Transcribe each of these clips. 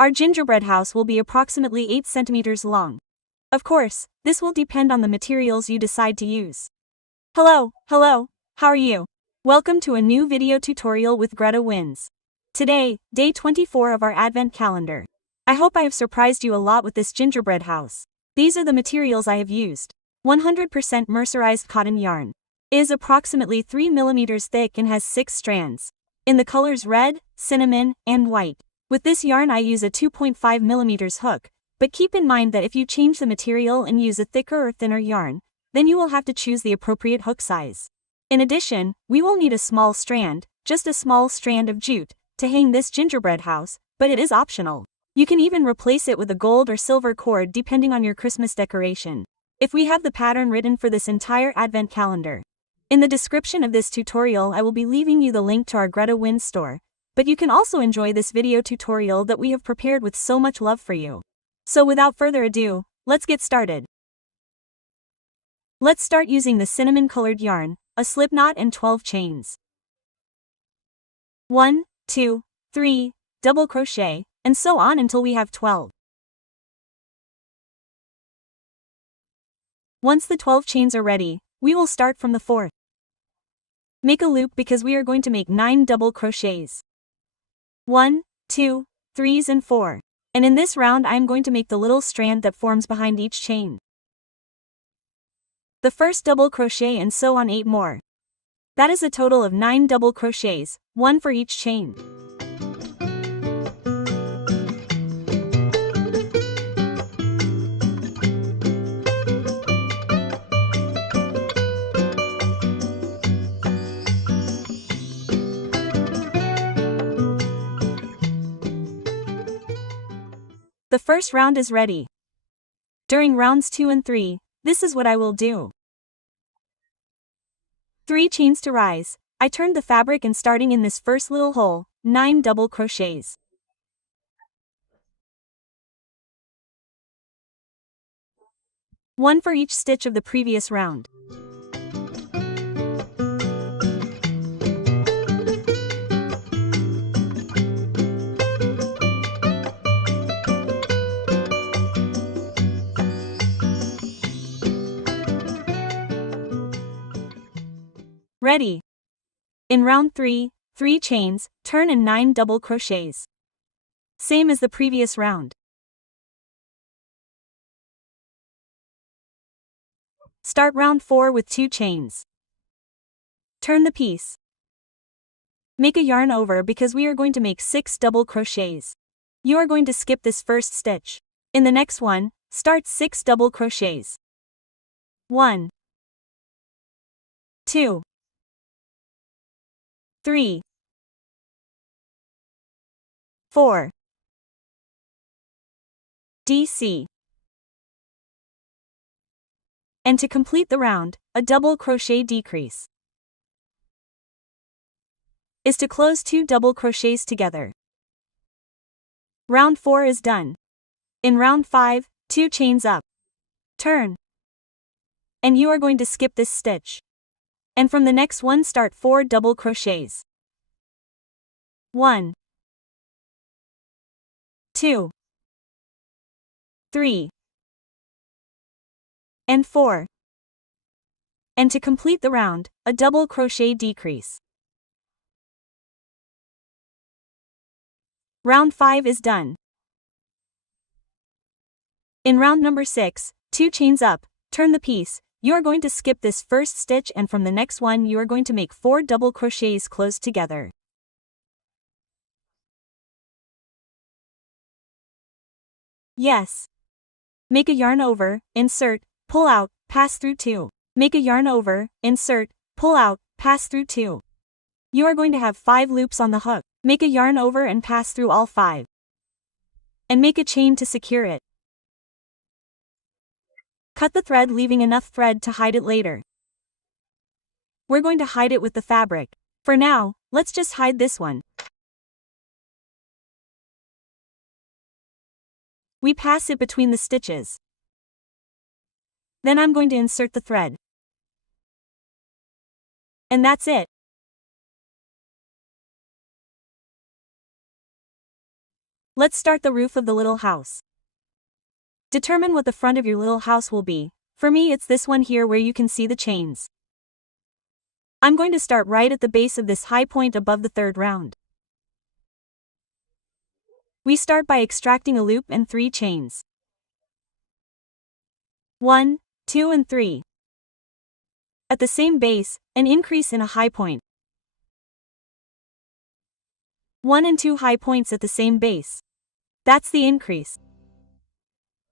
Our gingerbread house will be approximately 8 centimeters long. Of course, this will depend on the materials you decide to use. Hello, how are you? Welcome to a new video tutorial with GretaWings. Today, day 24 of our advent calendar. I hope I have surprised you a lot with this gingerbread house. These are the materials I have used. 100% mercerized cotton yarn. It is approximately 3 millimeters thick and has 6 strands. In the colors red, cinnamon, and white. With this yarn I use a 2.5 millimeters hook, but keep in mind that if you change the material and use a thicker or thinner yarn, then you will have to choose the appropriate hook size. In addition, we will need a small strand, just a small strand of jute, to hang this gingerbread house, but it is optional. You can even replace it with a gold or silver cord depending on your Christmas decoration. If we have the pattern written for this entire advent calendar. In the description of this tutorial I will be leaving you the link to our GretaWings store, but you can also enjoy this video tutorial that we have prepared with so much love for you. So without further ado, let's get started. Let's start using the cinnamon colored yarn, a slip knot and 12 chains. 1, 2, 3, double crochet, and so on until we have 12. Once the 12 chains are ready, we will start from the 4th. Make a loop because we are going to make 9 double crochets. 1, 2, 3s and 4. And in this round I am going to make the little strand that forms behind each chain. The first double crochet and so on 8 more. That is a total of 9 double crochets, 1 for each chain. The first round is ready. During rounds 2 and 3, this is what I will do. 3 chains to rise, I turned the fabric and starting in this first little hole, 9 double crochets. One for each stitch of the previous round. Ready. In round 3, 3 chains, turn in 9 double crochets. Same as the previous round. Start round 4 with 2 chains. Turn the piece. Make a yarn over because we are going to make 6 double crochets. You are going to skip this first stitch. In the next one, start 6 double crochets. 1, 2, 3, 4, DC. And to complete the round, a double crochet decrease is to close 2 double crochets together. Round 4 is done. In round 5, 2 chains up. Turn. And you are going to skip this stitch. And from the next one start 4 double crochets. 1, 2, 3, and 4. And to complete the round, a double crochet decrease. Round 5 is done. In round number 6, 2 chains up, turn the piece, you are going to skip this first stitch and from the next one you are going to make 4 double crochets close together. Yes. Make a yarn over, insert, pull out, pass through 2. Make a yarn over, insert, pull out, pass through 2. You are going to have 5 loops on the hook. Make a yarn over and pass through all 5. And make a chain to secure it. Cut the thread leaving enough thread to hide it later. We're going to hide it with the fabric. For now, let's just hide this one. We pass it between the stitches. Then I'm going to insert the thread. And that's it. Let's start the roof of the little house. Determine what the front of your little house will be. For me, it's this one here where you can see the chains. I'm going to start right at the base of this high point above the third round. We start by extracting a loop and 3 chains. 1, 2 and 3. At the same base, an increase in a high point. 1 and 2 high points at the same base. That's the increase.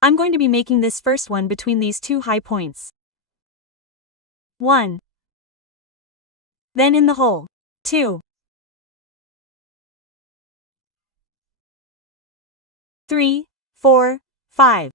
I'm going to be making this first one between these 2 high points. 1. Then in the hole. 2. 3, 4, 5.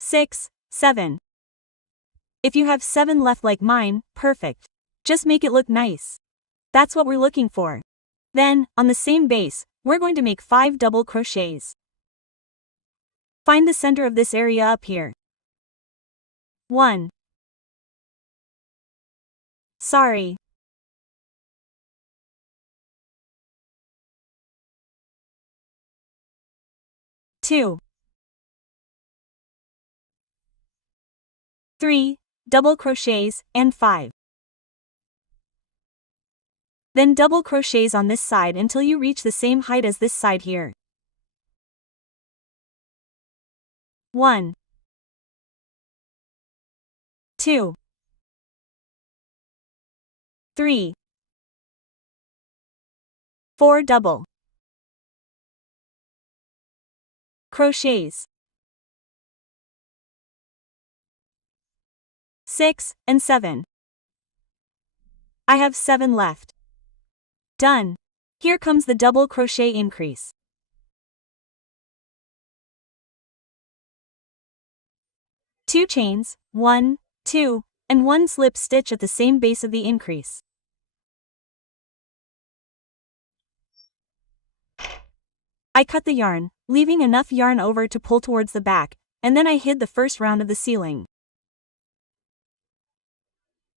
6, 7. If you have 7 left like mine, perfect. Just make it look nice. That's what we're looking for. Then, on the same base, we're going to make 5 double crochets. Find the center of this area up here. 1. Sorry. 2. 3. Double crochets, and 5. Then double crochets on this side until you reach the same height as this side here. 1. 2. 3. 4 double crochets. 6 and 7. I have 7 left. Done. Here comes the double crochet increase. 2 chains, 1, 2, and 1 slip stitch at the same base of the increase. I cut the yarn, leaving enough yarn over to pull towards the back, and then I hid the first round of the ceiling.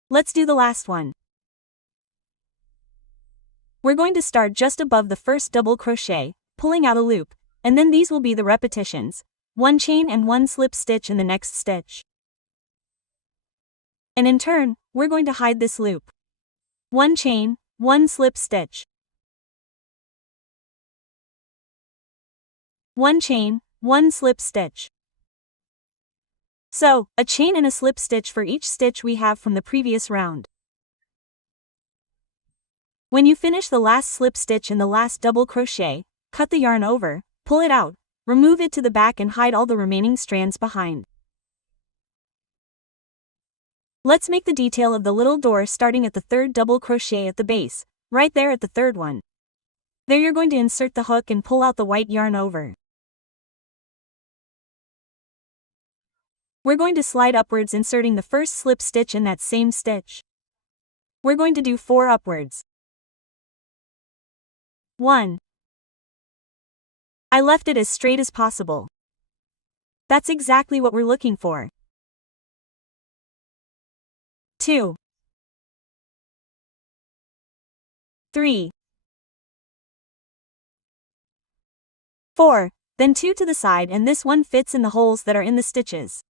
Let's do the last one. We're going to start just above the first double crochet, pulling out a loop, and then these will be the repetitions, 1 chain and 1 slip stitch in the next stitch. And in turn, we're going to hide this loop. 1 chain, 1 slip stitch. 1 chain, 1 slip stitch. So, a chain and a slip stitch for each stitch we have from the previous round. When you finish the last slip stitch in the last double crochet, cut the yarn over, pull it out, remove it to the back and hide all the remaining strands behind. Let's make the detail of the little door starting at the third double crochet at the base, right there at the third one. There you're going to insert the hook and pull out the white yarn over. We're going to slide upwards inserting the first slip stitch in that same stitch. We're going to do 4 upwards. 1. I left it as straight as possible. That's exactly what we're looking for. 2. 3. 4. Then 2 to the side and this one fits in the holes that are in the stitches.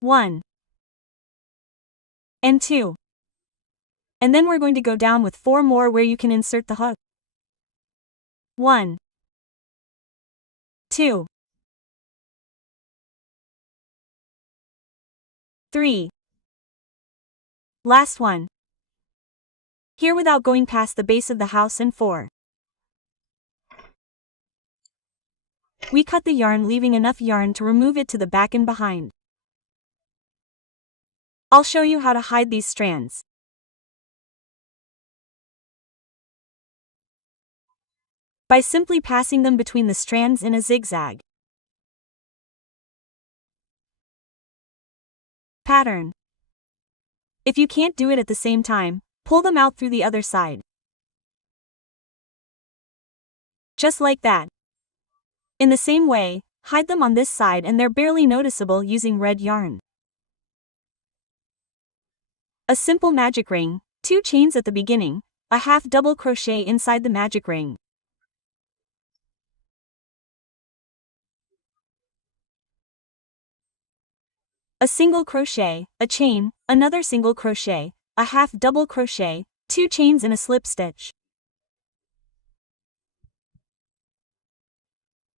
1. And 2. And then we're going to go down with 4 more where you can insert the hook. 1. 2. 3. Last one. Here without going past the base of the house and 4. We cut the yarn leaving enough yarn to remove it to the back and behind. I'll show you how to hide these strands. By simply passing them between the strands in a zigzag pattern. If you can't do it at the same time, pull them out through the other side. Just like that. In the same way, hide them on this side and they're barely noticeable using red yarn. A simple magic ring, 2 chains at the beginning, a half double crochet inside the magic ring. A single crochet, a chain, another single crochet, a half double crochet, 2 chains and a slip stitch.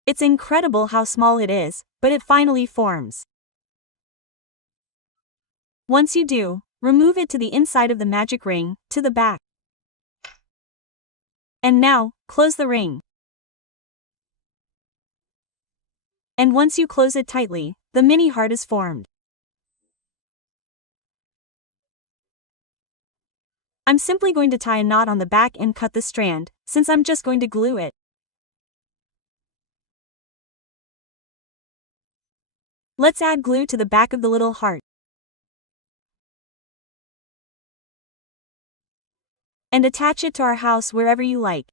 It's incredible how small it is, but it finally forms. Once you do, remove it to the inside of the magic ring, to the back. And now, close the ring. And once you close it tightly, the mini heart is formed. I'm simply going to tie a knot on the back and cut the strand, since I'm just going to glue it. Let's add glue to the back of the little heart. And attach it to our house wherever you like.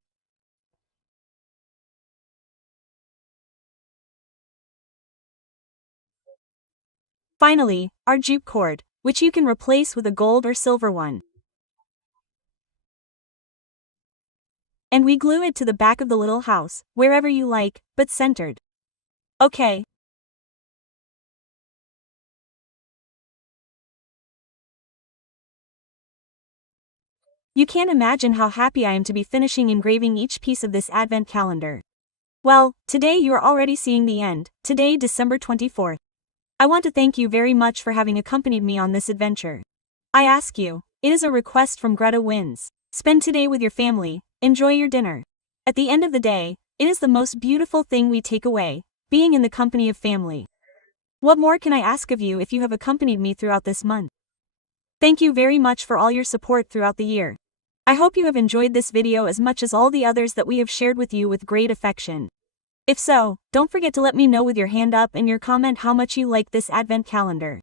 Finally, our jute cord, which you can replace with a gold or silver one. And we glue it to the back of the little house, wherever you like, but centered. Okay. You can't imagine how happy I am to be finishing engraving each piece of this advent calendar. Well, today you are already seeing the end, today December 24th. I want to thank you very much for having accompanied me on this adventure. I ask you, it is a request from GretaWings. Spend today with your family, enjoy your dinner. At the end of the day, it is the most beautiful thing we take away, being in the company of family. What more can I ask of you if you have accompanied me throughout this month? Thank you very much for all your support throughout the year. I hope you have enjoyed this video as much as all the others that we have shared with you with great affection. If so, don't forget to let me know with your hand up and your comment how much you like this advent calendar.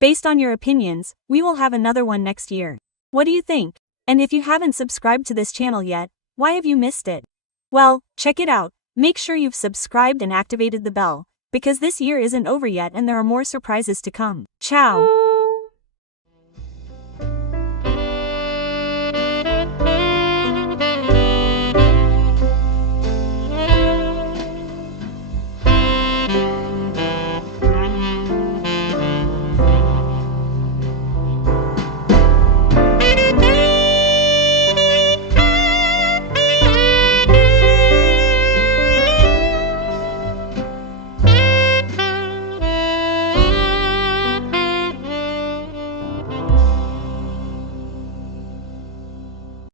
Based on your opinions, we will have another one next year. What do you think? And if you haven't subscribed to this channel yet, why have you missed it? Well, check it out, make sure you've subscribed and activated the bell, because this year isn't over yet and there are more surprises to come. Ciao!